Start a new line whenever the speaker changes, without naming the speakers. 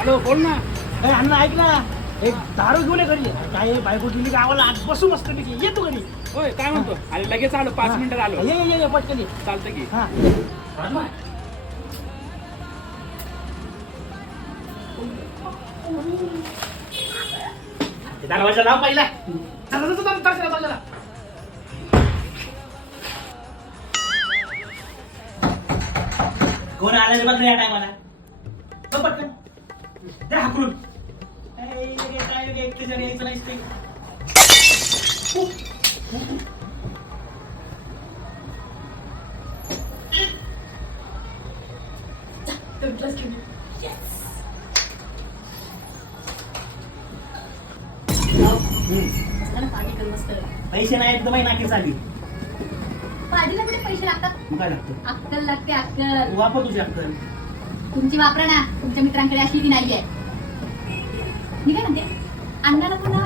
Hello बोल ना.
अरे अण्णा ऐक ना. एक दारू घेऊन ये घरी. काय बायको गेली गावाला? आज बसू मस्त पैकी ये तू घरी.
होय काय म्हणतो? अरे लगेच आलो पाच. मिनिटात आलो.
ये ये, ये पटकन ये.
चालतं की.
हा. दरवाजा लाव पहिला. कोण आलं रे बघ रे या टायमाला? पटकन. दे हाकलून. ए, ये, काय रे, एकटे जण यायचं नाहीस ते.
मस्त ना पाणी कर मस्त
पैसे नाही तर बाई नाकी चालली
पार्टीला कुठे पैसे लागतात?
मग काय लागतं?
अक्कल लागते अक्कल.
वापर तुझी अक्कल.
तुमची वापरा ना. तुमच्या मित्रांकडे अशी ती नाहीये. मी काय म्हणते अण्णाला पुन्हा